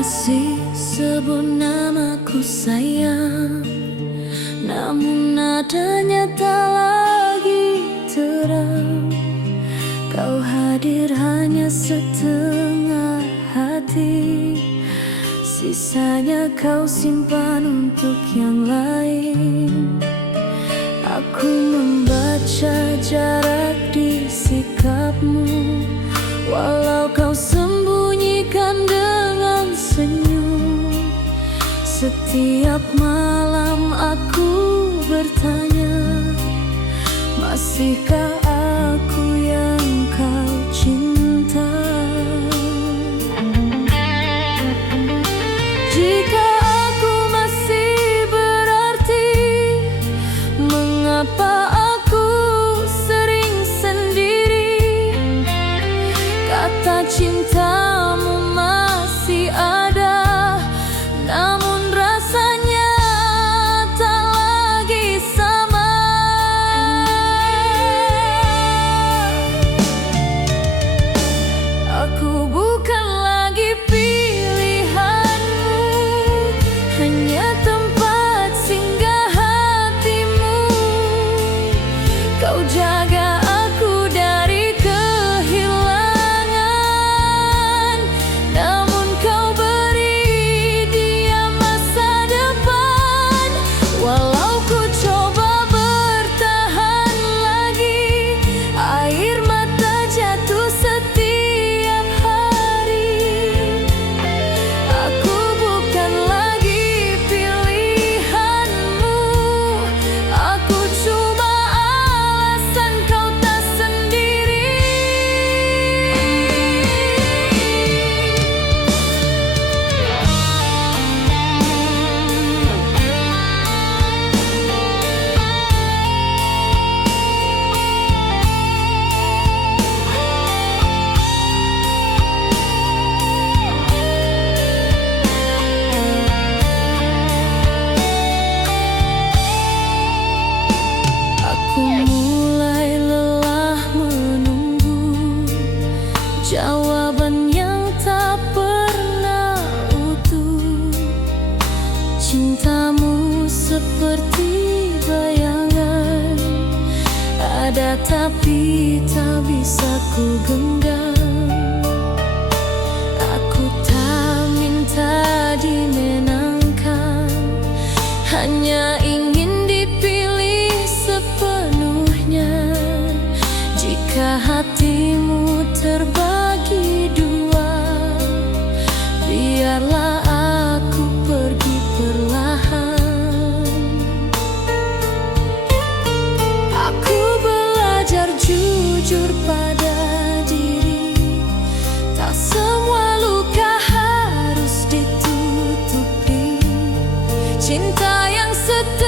Masih sebut namaku sayang, namun nadanya tak lagi terang. Kau hadir hanya setengah hati, sisanya kau simpan untuk yang lain. Aku membaca jarak di sikapmu, walau kau sembunyikan dengan senyum. Setiap malam aku bertanya, masihkah aku yang kau cinta? Jika aku masih berarti, mengapa aku sering sendiri? Kata cintamu masih ada, namun rasanya tak lagi sama. Aku bukan lagi pilihanmu, hanya tempat singgah hatimu. Kau jaga aku dari kehilangan, namun kau beri dia masa depan. Walau ku coba bertahan lagi, air mata jatuh setiap hari. Aku bukan lagi pilihanmu, aku cuma alasan kau tak sendiri. Aku mulai lelah menunggu jawaban yang tak pernah utuh. Cintamu seperti bayangan, ada tapi tak bisa ku genggam. Aku tak minta dimenangkan, hanya ingin dipilih sepenuhnya. Jika hatimu terbagi dua, biarlah aku pergi perlahan. Aku belajar jujur pada diri, tak semua luka harus ditutupi. Cinta yang setia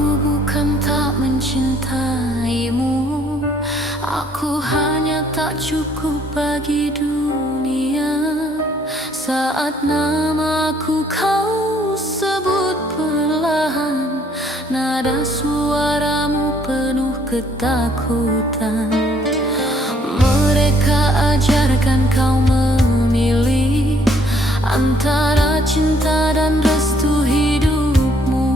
Aku bukan tak mencintaimu, aku hanya tak cukup bagi dunia. Saat namaku kau sebut perlahan, nada suaramu penuh ketakutan. Mereka ajarkan kau memilih antara cinta dan restu hidupmu,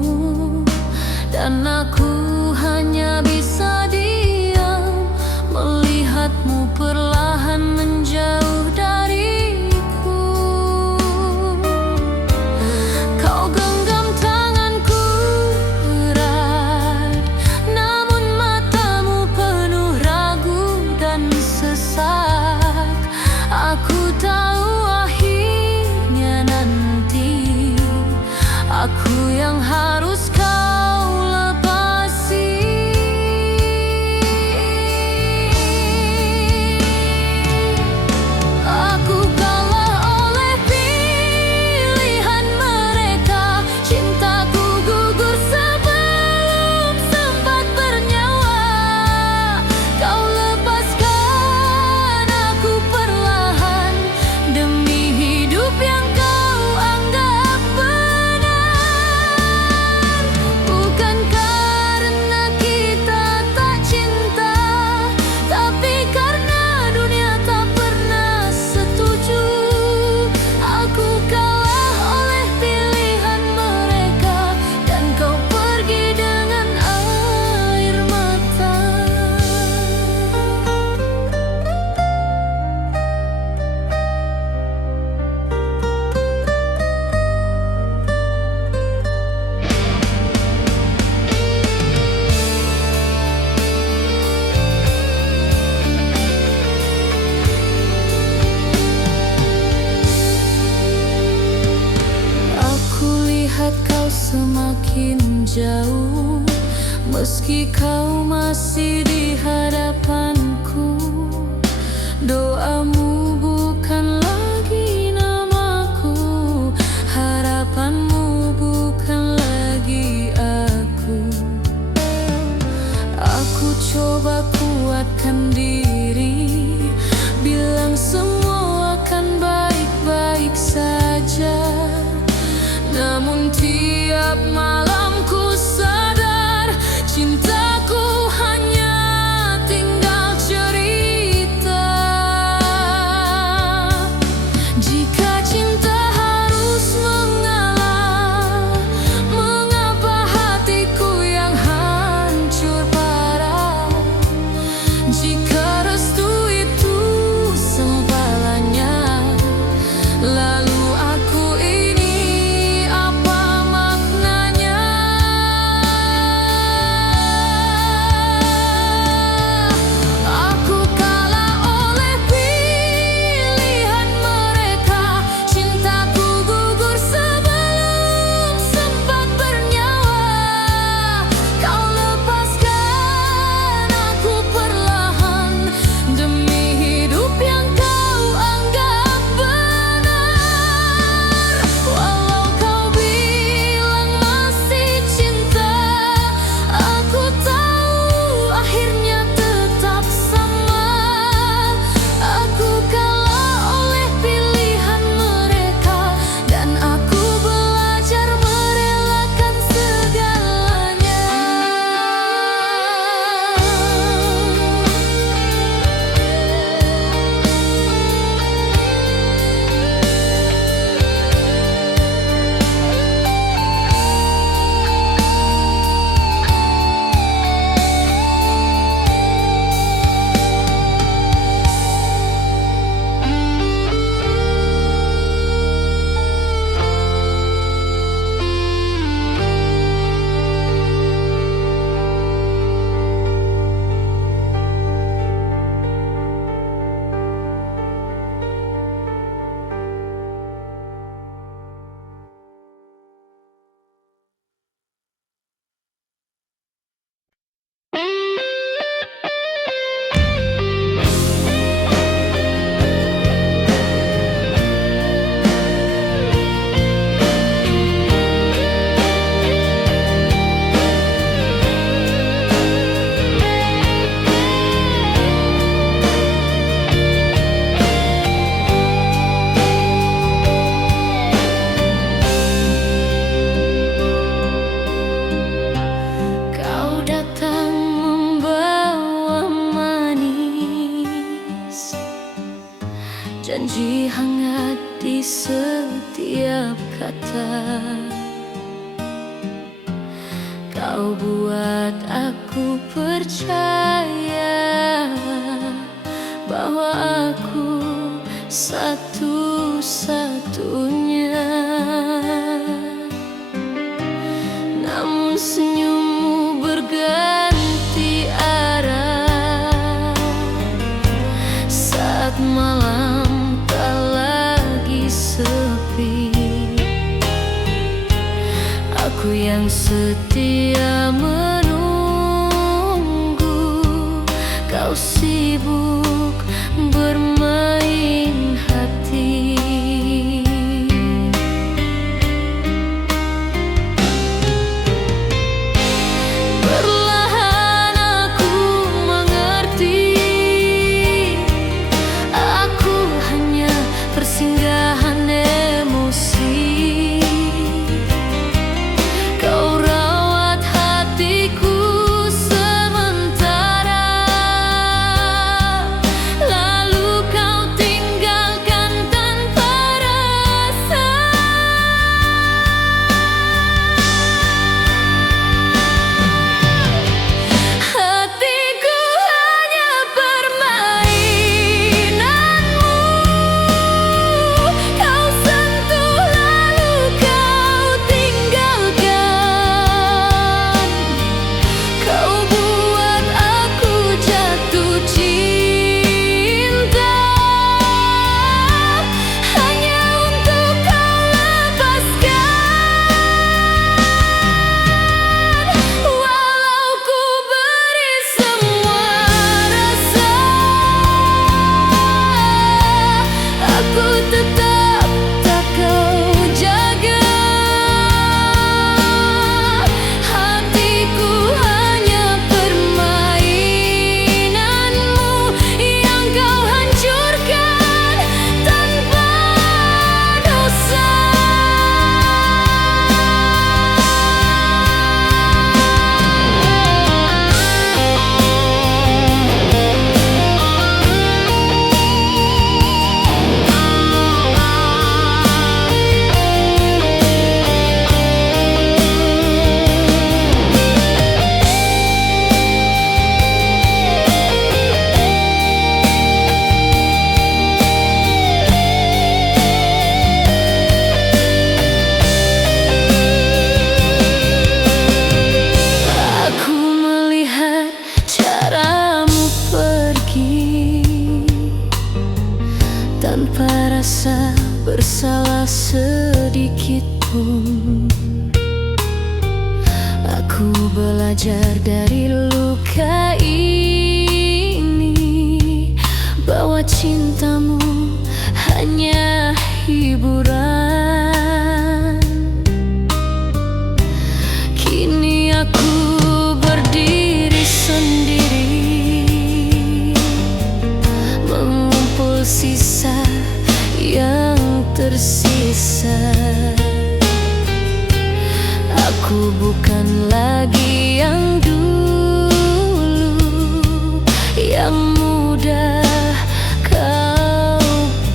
dan aku hanya bisa diam melihatmu perlahan menjauh dariku. Kau genggam tanganku erat, namun matamu penuh ragu dan sesak. Aku tahu akhirnya nanti aku yang harus kau lepasi. Aku kalah oleh pilihan mereka, cintaku gugur sebelum sempat bernyawa. Kau lepaskan aku perlahan demi hidup yang kau anggap benar. Bukan karena kita tak cinta, tapi karena dunia tak pernah setuju. Aku kalah oleh pilihan mereka, dan kau pergi dengan air mata. Aku lihat kau semakin jauh, meski kau masih di hadapanku. Doamu bukan lagi namaku, harapanmu bukan lagi aku. Aku coba kuatkan diri, bilang semua akan baik-baik saja. Namun tiap malam ku sadar cintaku hanya tinggal cerita. Kau buat aku percaya bahwa aku satu-satunya. Namun senyummu berganti arah saat malam tak lagi sepi. Aku yang setia menunggu, kau sibuk bermain hati. Perlahan aku mengerti, aku hanya persinggahan emosi. Kau rawat hatiku sementara, lalu kau tinggalkan tanpa rasa. Hatiku hanya permainanmu, kau sentuh lalu kau tinggalkan. Kau buat aku jatuh cinta hanya untuk kau lepaskan. Walau ku beri semua rasa, aku tetap tak kau jaga. Hatiku hanya permainanmu yang kau hancurkan tanpa dosa. Aku melihat caramu pergi tanpa rasa bersalah sedikit pun. Aku belajar dari luka ini bahwa cintamu hanya hiburan. Kini aku berdiri sendiri, mengumpul sisa yang tersisa. Aku bukan lagi yang dulu, yang mudah kau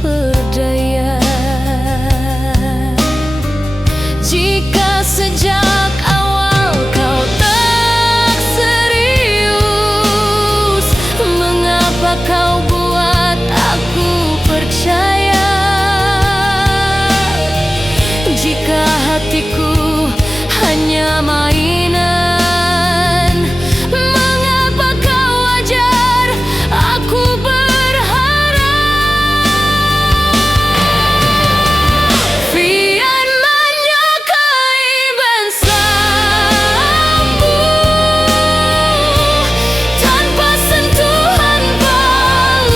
berdaya. Jika sejak awal kau tak serius, mengapa kau buat aku percaya? Jika hatiku hanya mainan, mengapa kau ajar aku berharap? Pian menyukai bensammu tanpa sentuhan balas.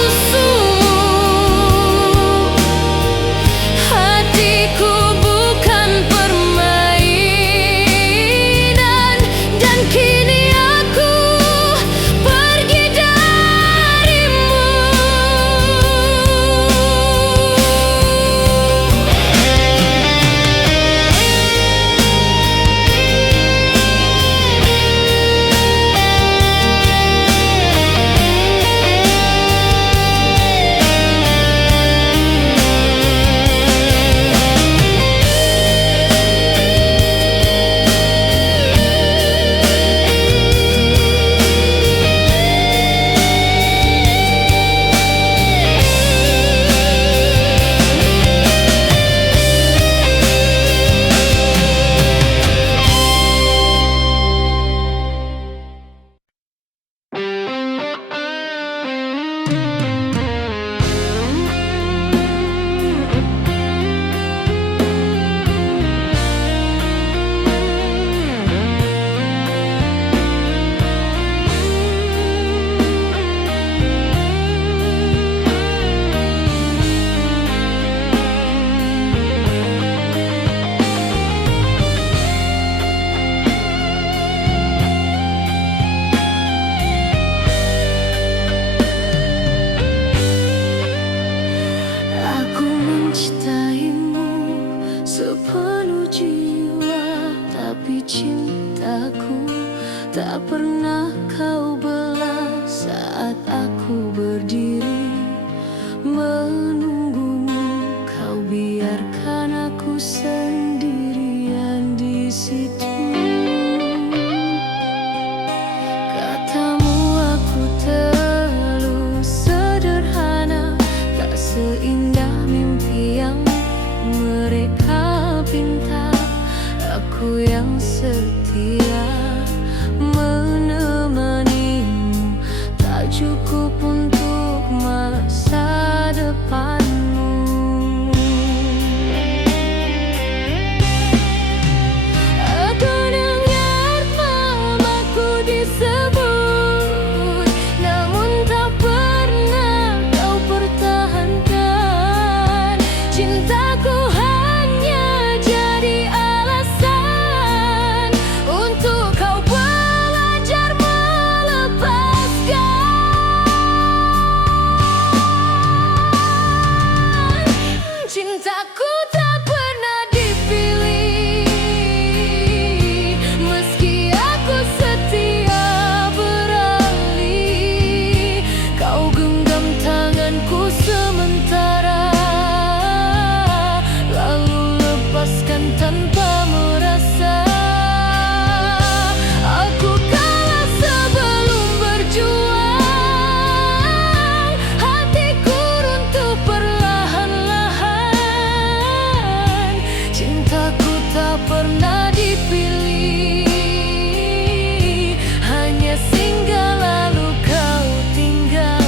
tak pernah kau belah saat aku berdiri menunggumu. Kau biarkan aku sendirian di situ. Katamu aku terlalu sederhana, tak seindah mimpi yang mereka pinta. Aku yang setia menemanimu, tak cukup untuk masa depanmu. Aku dengar namaku disebut, namun tak pernah kau pertahankan. Cintaku hanya jadi alasan untuk kau belajar melepaskan. Cintaku tak pernah dipilih, meski aku setia beralih. Kau genggam tanganku sementara, lalu lepaskan tanpa merasa. Aku kalah sebelum berjuang, hatiku runtuh perlahan-lahan. Cintaku tak pernah dipilih, hanya singgah lalu kau tinggalkan.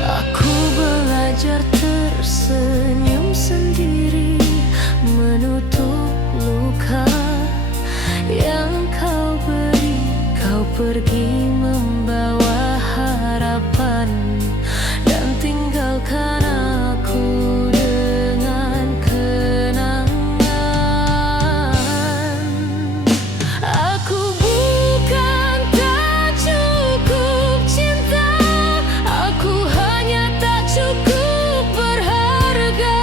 Aku belajar tersenyum sendiri, menutup luka yang kau beri. Kau pergi membawa harapan dan tinggalkan aku dengan kenangan. Aku bukan tak cukup cinta, aku hanya tak cukup berharga.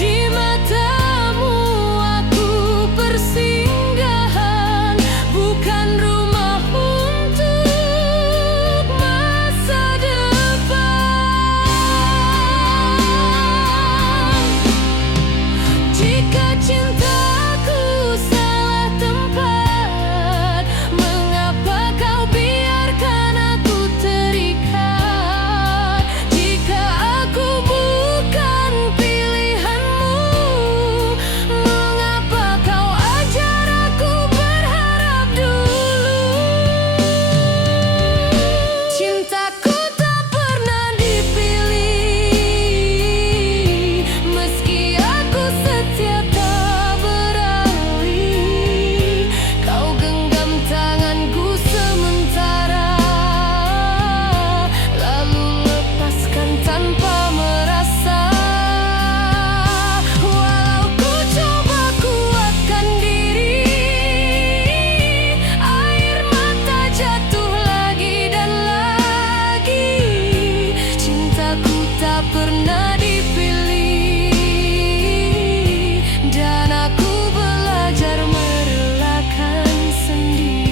Di matamu aku persinggahan, bukan rumah untuk masa depan. Jika cintaku salah tempat, mengapa kau biarkan aku terikat? Jika aku bukan pilihanmu, mengapa kau ajar aku berharap dulu? Cintaku tak pernah dipilih, meski aku setia tak beralih. Kau genggam tanganku sementara, lalu lepaskan tanpa merasa. Walau ku coba kuatkan diri, air mata jatuh lagi dan lagi. Cintaku tak pernah dipilih, dan aku belajar merelakan sendiri.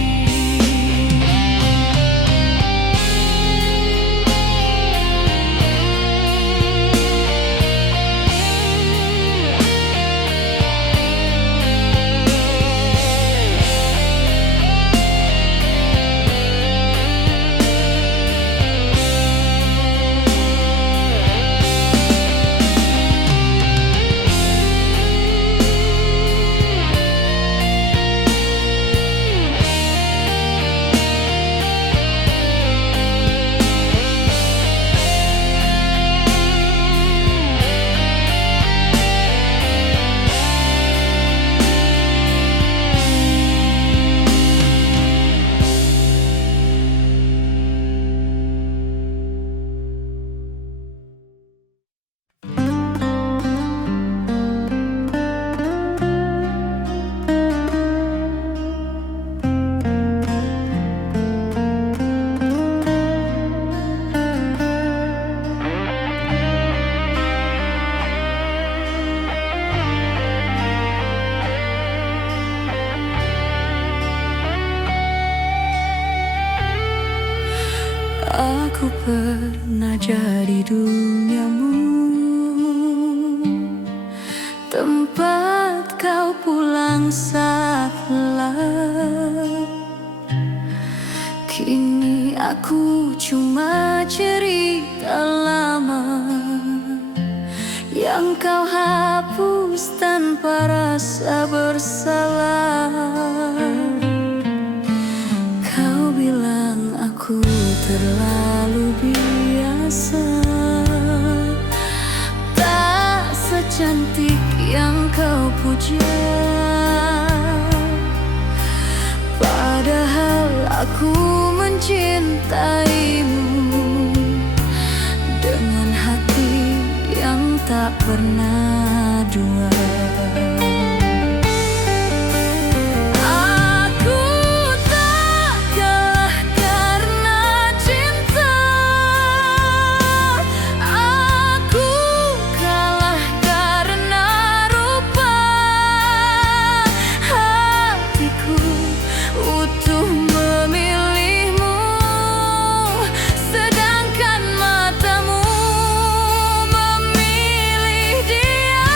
yang kau hapus tanpa rasa bersalah. Kau bilang aku terlalu biasa, tak secantik yang kau puja. Padahal aku mencintaimu dengan hati yang tak pernah dua. Aku tak kalah karena cinta, aku kalah karena rupa. Hatiku utuh memilihmu, sedangkan matamu memilih dia.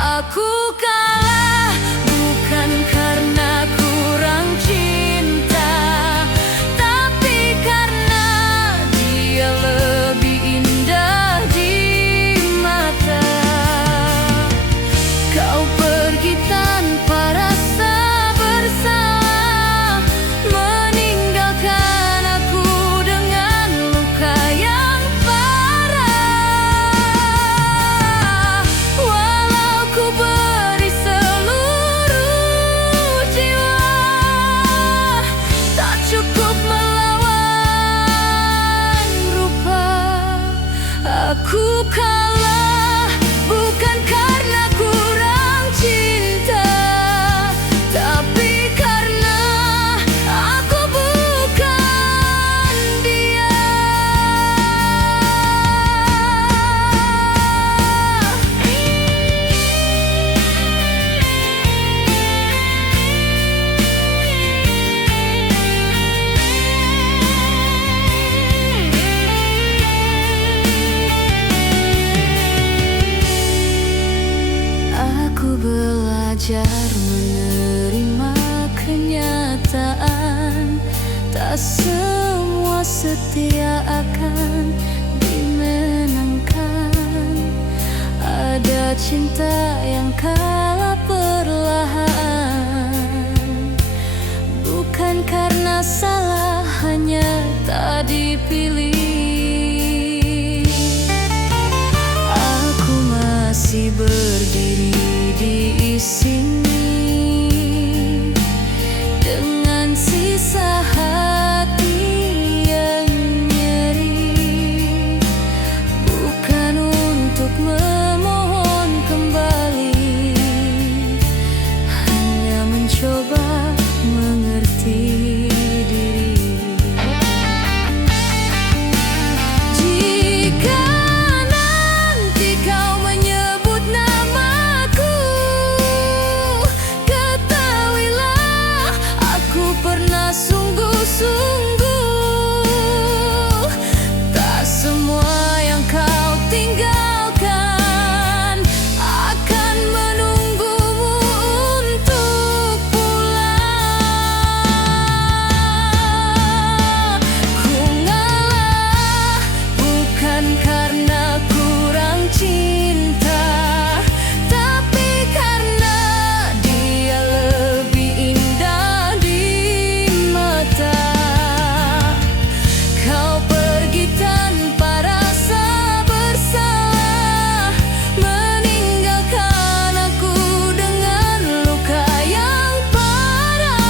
Aku kalah bukan karena kurang cinta, tapi karena dia lebih indah di mata. Kau pergi tanpa rasa bersalah, meninggalkan aku dengan luka yang parah. Walau ku beri seluruh jiwa, tak cukup melawan rupa. Aku kalah bukan karena kurang cinta, tapi karena aku bukan dia. Aku belajar menerima kenyataan, tak semua setia akan dimenangkan. Ada cinta yang kalah perlahan, bukan karena salah, hanya tak dipilih. Aku masih berdiri di sini dengan sisa hati yang nyeri, bukan untuk memohon kembali, hanya mencoba mengerti diri. Jika nanti kau menyebut namaku, ketahuilah aku pernah sungguh-sungguh. Tak semua yang kau tinggalkan akan menunggumu untuk pulang. Ku ngalah bukan karena kurang cinta, tapi karena dia lebih indah di mata. Kau pergi tanpa rasa bersalah, meninggalkan aku dengan luka yang parah.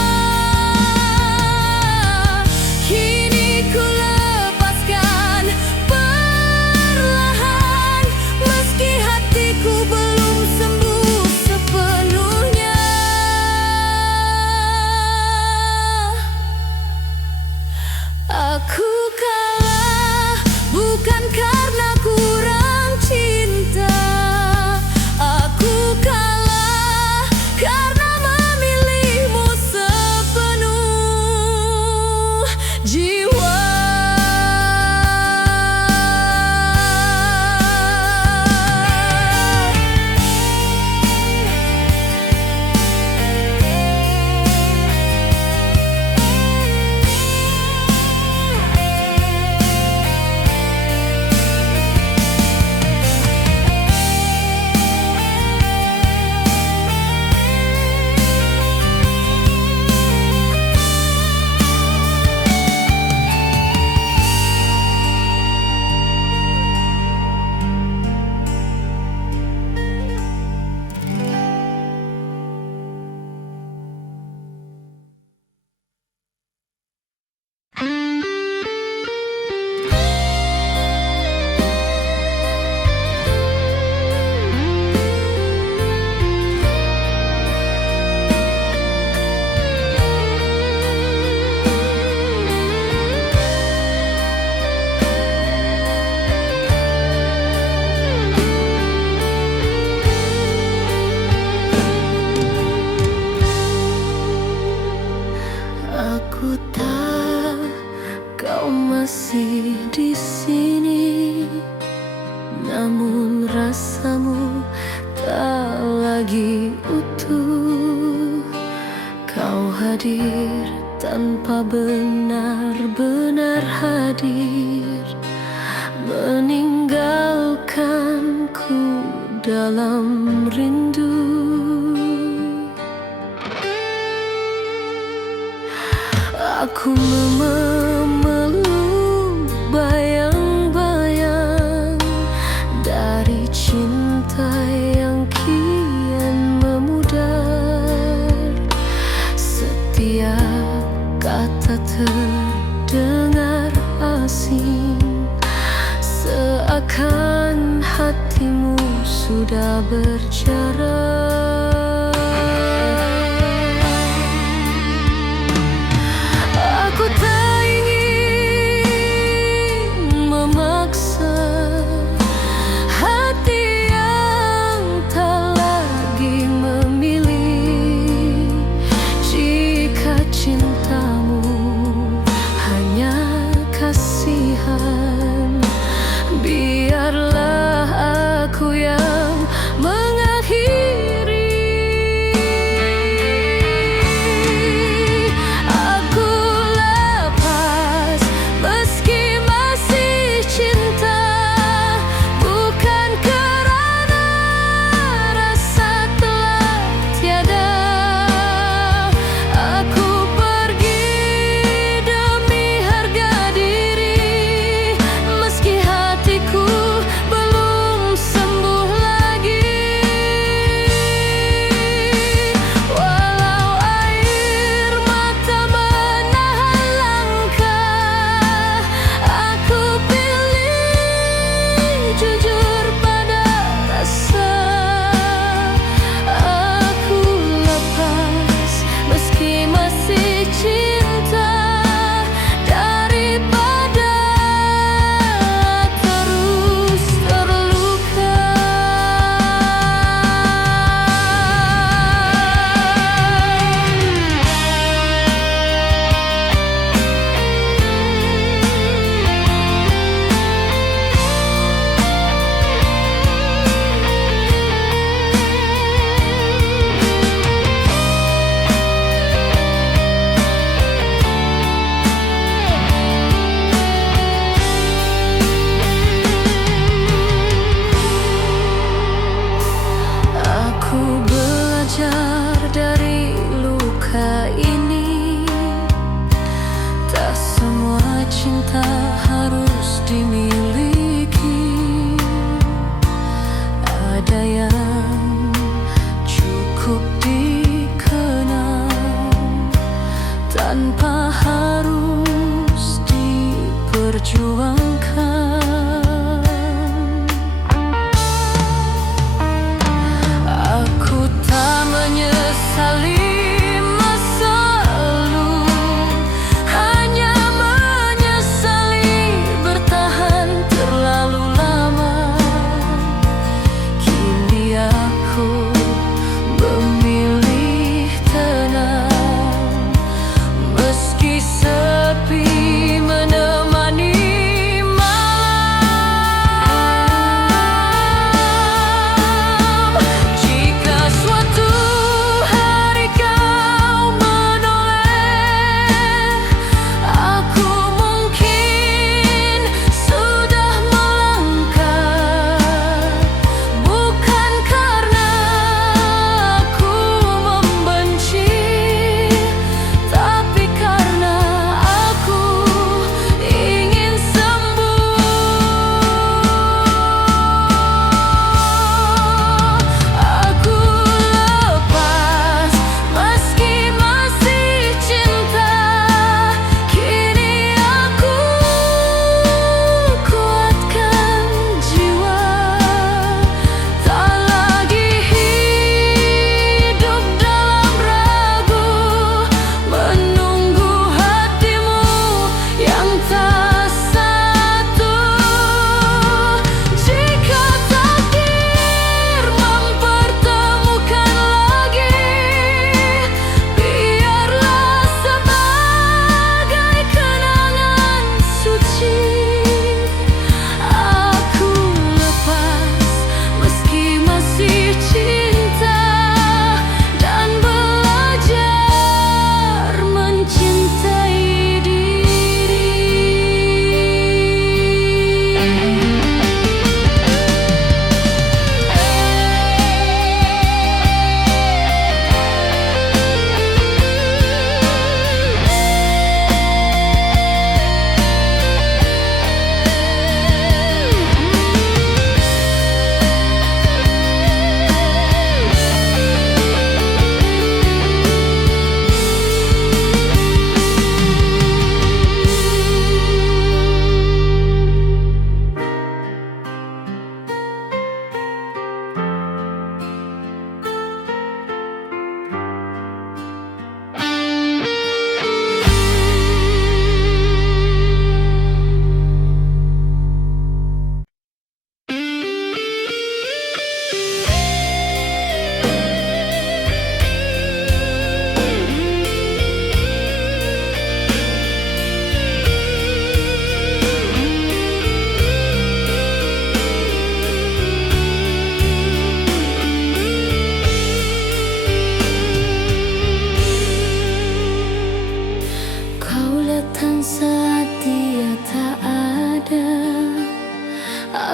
Kini ku lepaskan perlahan, meski hatiku belum sembuh sepenuhnya. Aku kalah bukan karena kurang cinta, aku kalah karena memilihmu sepenuh jiwa. masih di sini, namun rasamu tak lagi utuh. Kau hadir tanpa benar-benar hadir, meninggalkanku dalam rindu. Aku memeluk bayang-bayang dari cinta yang kian memudar. Setiap kata terdengar asing, seakan hatimu sudah berjarak. Aku tak ingin memaksa hati yang tak lagi memilih. Jika cintamu hanya kasihan, biarlah aku yang mengakhiri.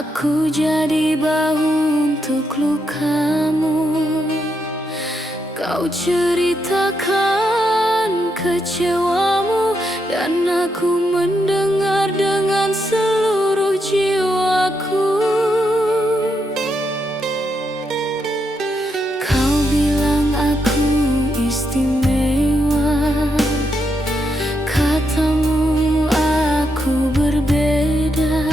Aku jadi bahu untuk lukamu. Kau ceritakan kecewamu, dan aku mendengar dengan seluruh jiwaku. Kau bilang aku istimewa, katamu aku berbeda.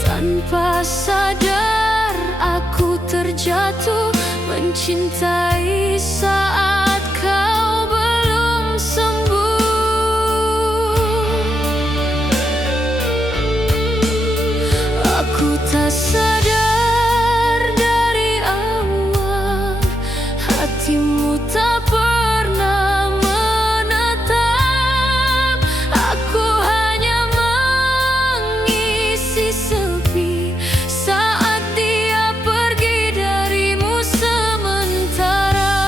Tanpa sadar aku terjatuh mencintai saat kau belum sembuh. Aku tak sadar dari awal, hatimu tak pernah menatap. Aku hanya mengisi sepi saat dia pergi darimu sementara.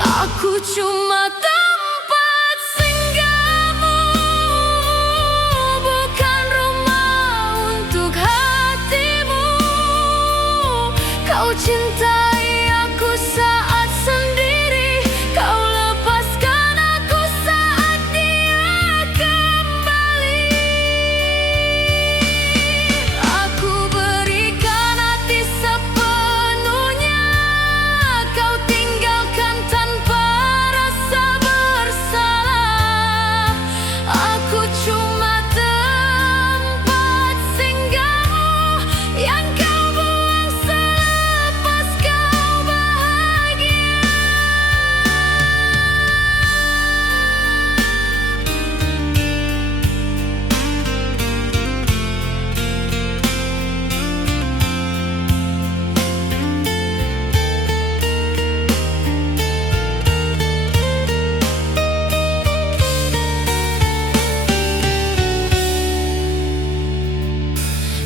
Aku cuma tempat singgahmu, bukan rumah untuk hatimu. Kau cintai aku saat sendiri, kau lepaskan aku saat dia kembali. Aku berikan hati sepenuhnya, kau tinggalkan tanpa rasa bersalah. Aku cuma tempat singgahmu yang kau buang selepas kau bahagia.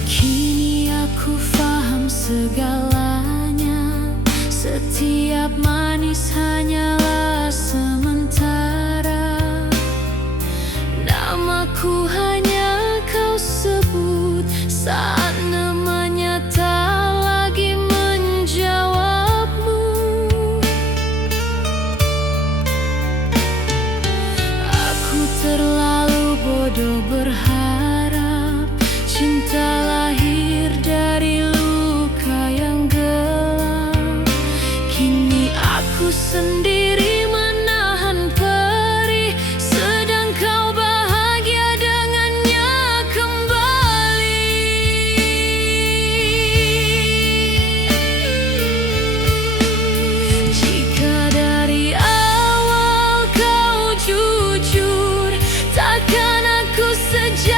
Kini aku faham segalanya, setiap manis hanyalah sementara. Namaku hanya kau sebut saat namanya tak lagi menjawabmu. Aku terlalu bodoh berharap cinta lahir dari luka yang gelap. Kini aku sendiri menahan perih, sedang kau bahagia dengannya kembali. Jika dari awal kau jujur, takkan aku sejak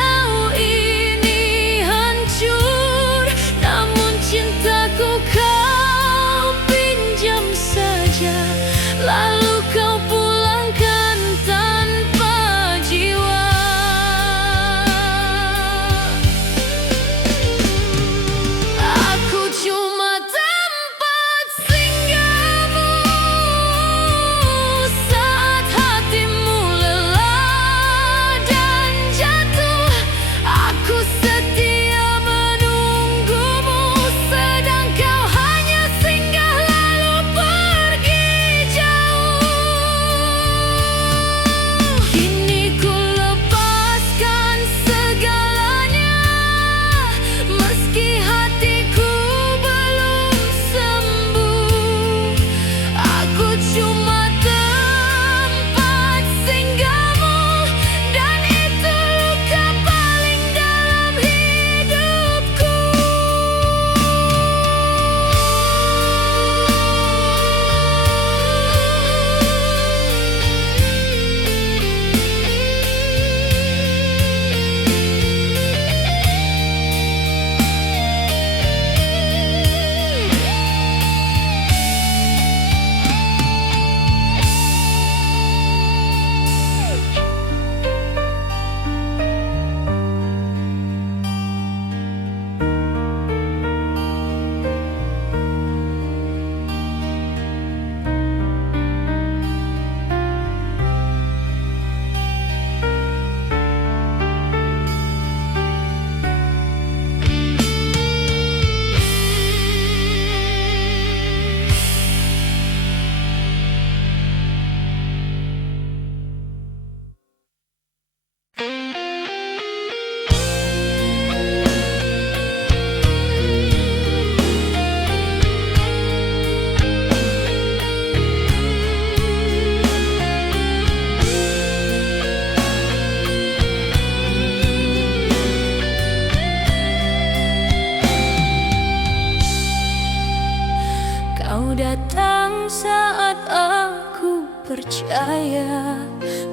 percaya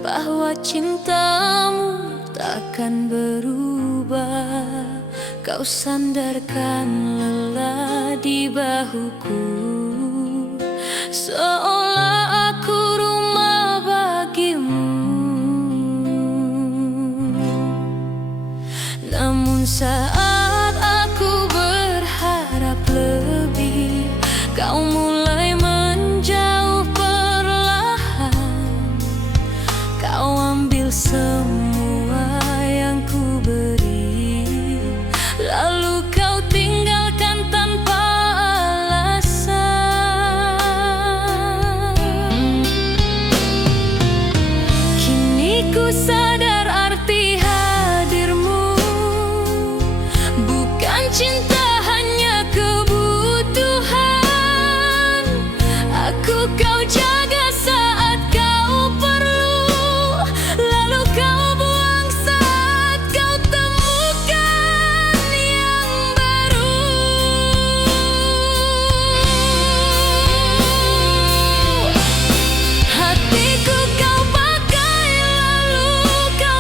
bahwa cintamu takkan berubah. Kau sandarkan lelah di bahuku, seolah aku rumah bagimu. Namun saat aku berharap lebih, kau mulai menjauh perlahan. Kau ambil semua yang ku beri, lalu kau tinggalkan tanpa alasan. Kini ku sadar arti hadirmu bukan cinta, hanya kebutuhan. Aku kau jaga saat kau perlu, lalu kau buang saat kau temukan yang baru. Hatiku kau pakai lalu kau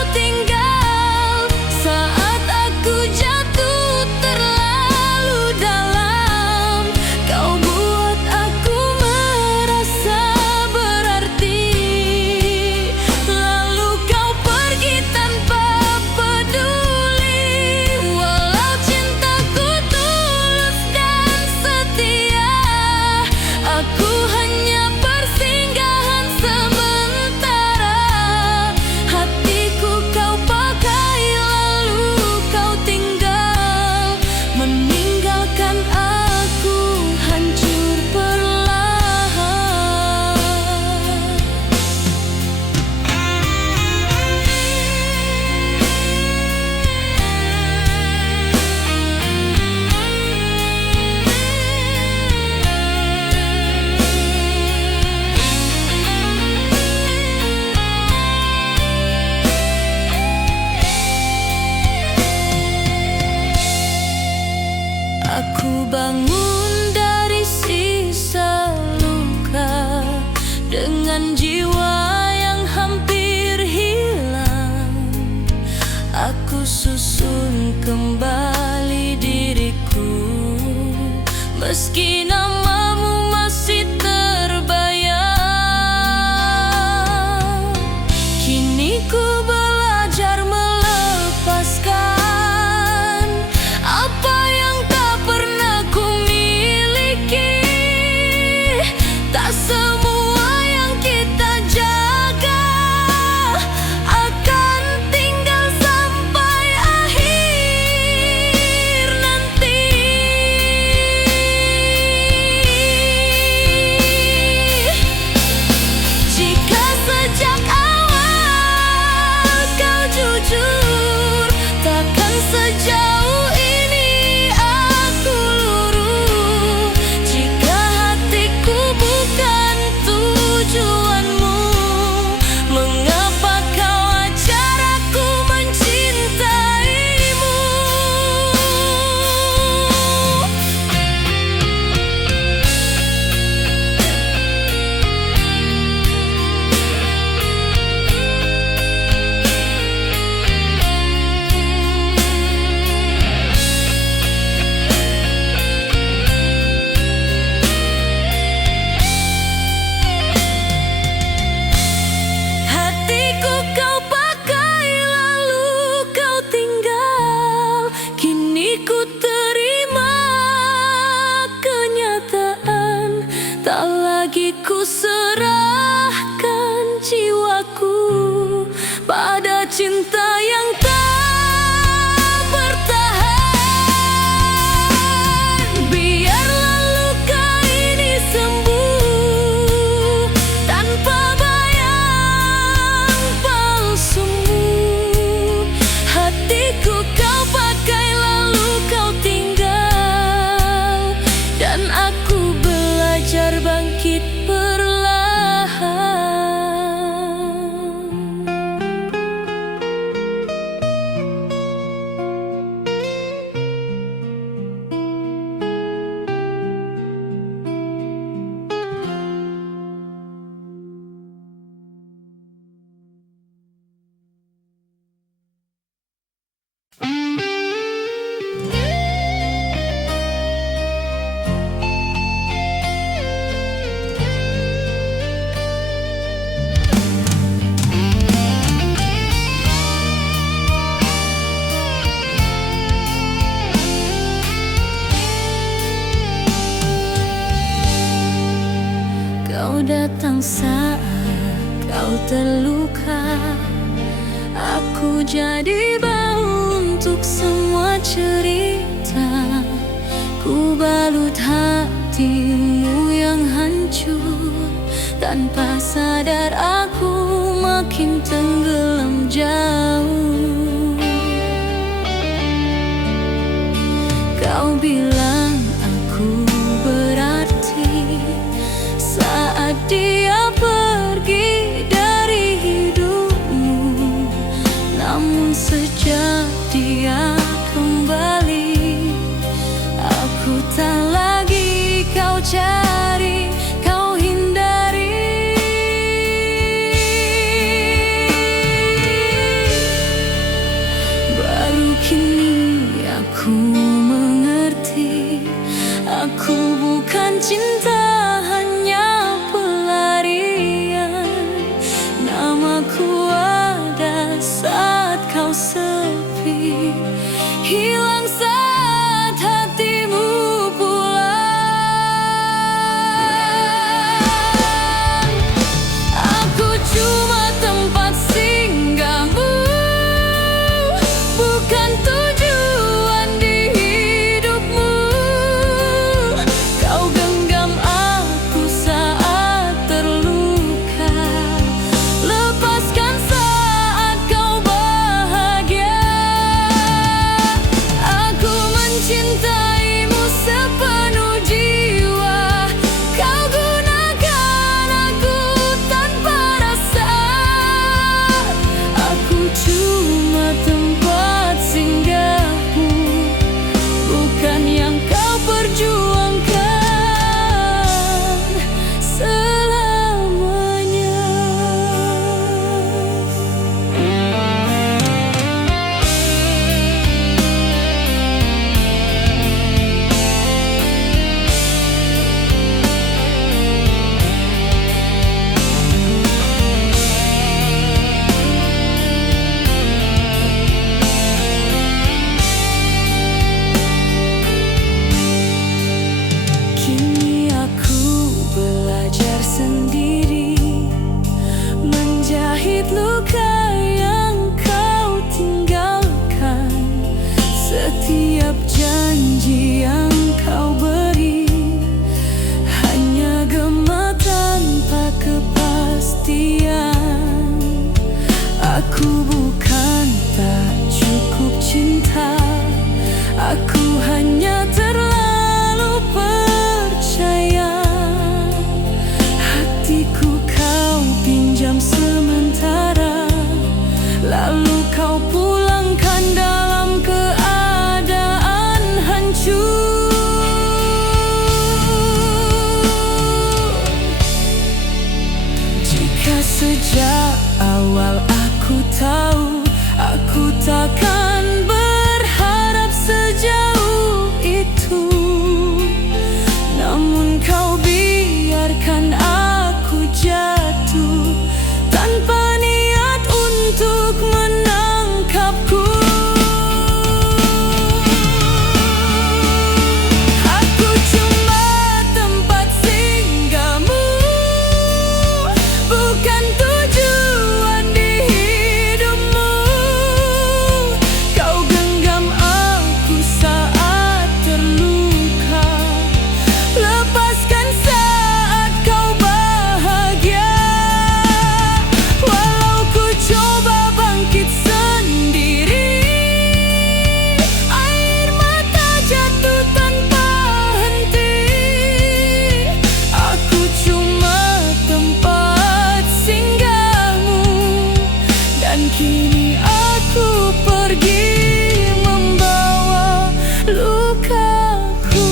kau terluka, aku jadi bahu untuk semua cerita. Ku balut hatimu yang hancur, tanpa sadar aku makin tenggelam jauh. Kau bilang aku berarti saat dia pergi dari hidupmu, namun sejak dia kembali, aku tak lagi kau cari, kau hindari. Baru kini aku mengerti, aku bukan cinta, hanya pelarian. Namaku ada saat kau sepi, hilang saat hatimu pulang. Aku cuma tempat singgahmu, bukan tujuan di hidupmu. Kau genggam aku saat terluka, lepaskan saat kau bahagia. Aku mencintaimu sepenuh jiwa, kau gunakan aku tanpa rasa. Aku cuma tempat singgahmu, bukan yang kau perjuangkan selamanya. Kini aku belajar sendiri, menjahit luka yang kau tinggalkan. Setiap janji yang kau beri hanya gema tanpa kepastian. Aku bukan tak cukup cinta, aku hanya terlalu percaya. Hatiku kau pinjam sementara, lalu kau pulangkan dalam keadaan hancur. Jika sejak awal aku tahu, aku takkan berharap sejauh itu. Namun kau biarkan aku jatuh tanpa niat untuk menangkapku. Aku cuma tempat singgahmu, bukan tujuan di hidupmu. Kau genggam aku saat terluka, lepaskan saat kau bahagia. Walau ku coba bangkit sendiri, air mata jatuh tanpa henti. Aku cuma tempat singgahmu, dan kini aku pergi membawa lukaku.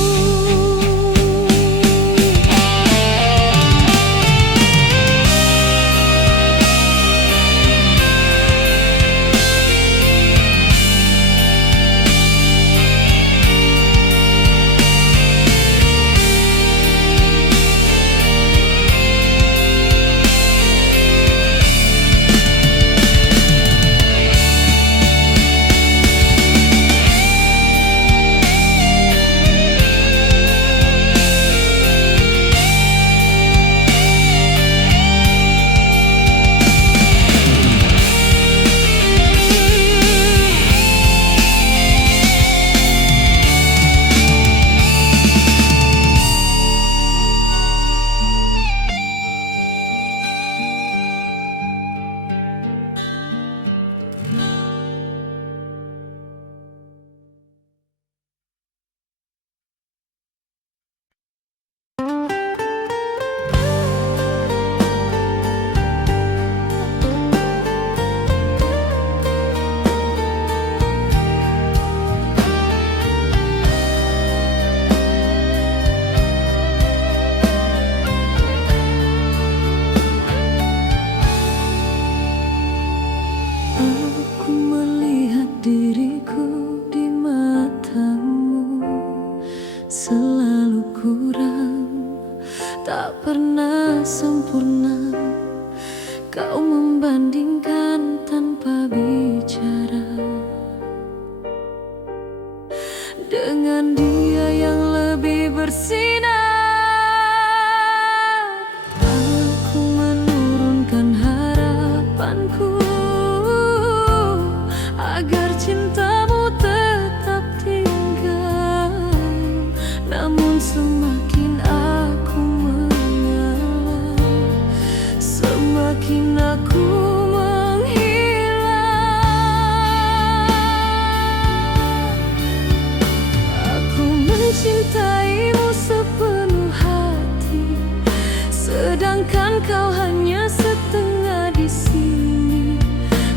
membandingkan tanpa bicara dengan dia yang lebih bersinar. Aku menurunkan harapanku agar cintamu tetap tinggal. Namun semakin aku mengalah, semakin aku mencintaimu sepenuh hati, sedangkan kau hanya setengah di sini.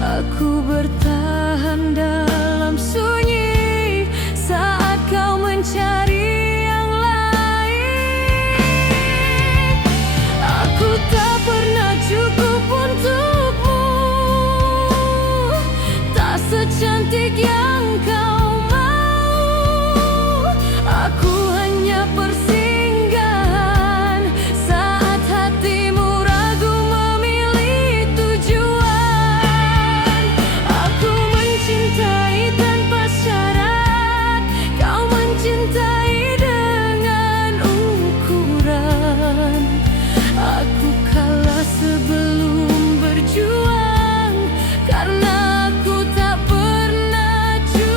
Aku bertahan dalam sunyi saat kau mencari yang lain. Aku tak pernah cukup untukmu, tak secantik yang kau. Aku hanya persinggahan saat hatimu ragu memilih tujuan. Aku mencintai tanpa syarat, kau mencintai dengan ukuran. Aku kalah sebelum berjuang karena aku tak pernah cukup.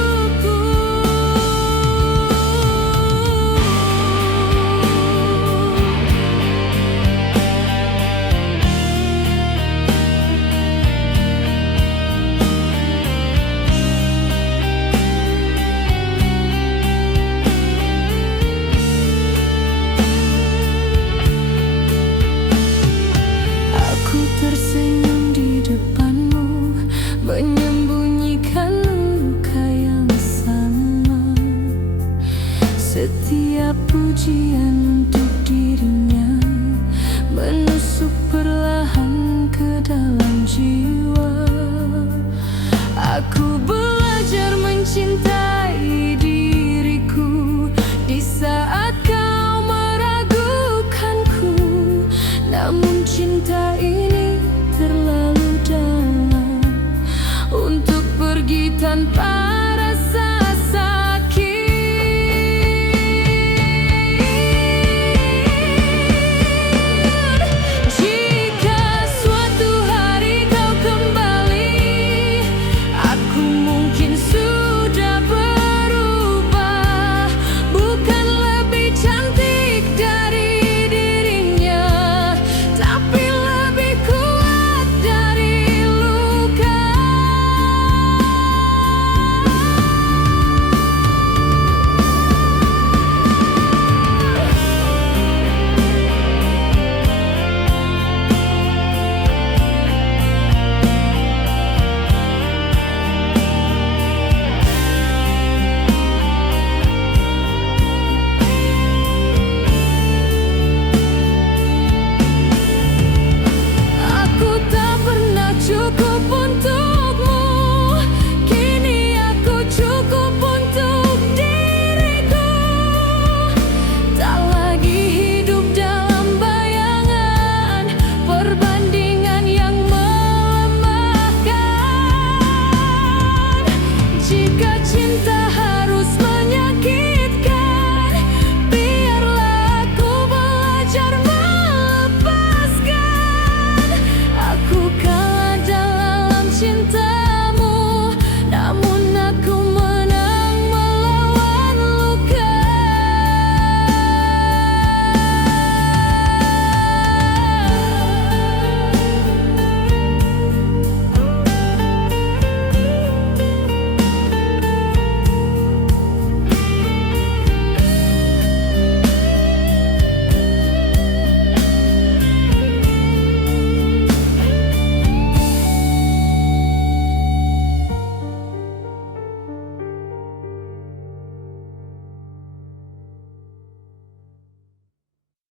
Tersenyum di depanmu, menyembunyikan luka yang sama. Setiap pujian untuk dirinya menusuk perlahan ke dalam jiwa. Aku belajar mencintai diriku di saat kau meragukanku. Namun cinta ini terlalu dalam untuk pergi tanpa